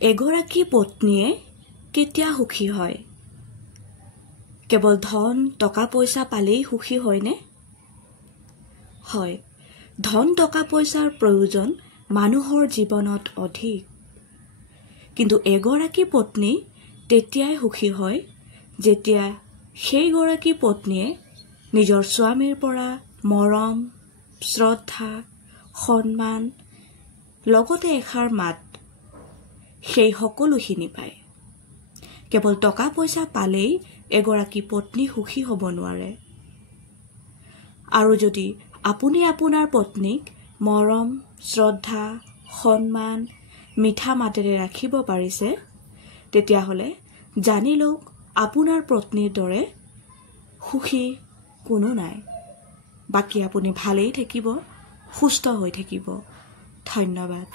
এগৰাকী পত্নীয়ে কেতিয়া সুখী হয়? কেৱল ধন টকা পইচা পালেই সুখী হয়নে? হয়, ধন টকা পইচাৰ প্ৰয়োজন মানুহৰ জীৱনত অধিক। কিন্তু এগৰাকী পত্নী তেতিয়াই সুখী হয় যেতিয়া সেইগৰাকী পত্নীয়ে নিজৰ স্বামীৰ পৰা মৰম, শ্ৰদ্ধা, সন্মান লগতে এষাৰ মাত সেই সকলোখিনি পায়। কেৱল টকা পইচা পালেই এগৰাকী পত্নী সুখী হ'ব নোৱাৰে। আৰু যদি আপুনি আপোনাৰ পত্নীক মৰম, শ্ৰদ্ধা, সন্মান, মিঠা মাতেৰে ৰাখিব পাৰিছে, তেতিয়াহ'লে জানি লওক আপোনাৰ পত্নীৰ দৰে সুখী কোনো নাই। বাকী আপুনি ভালেই থাকিব, সুস্থ হৈ থাকিব। ধন্যবাদ।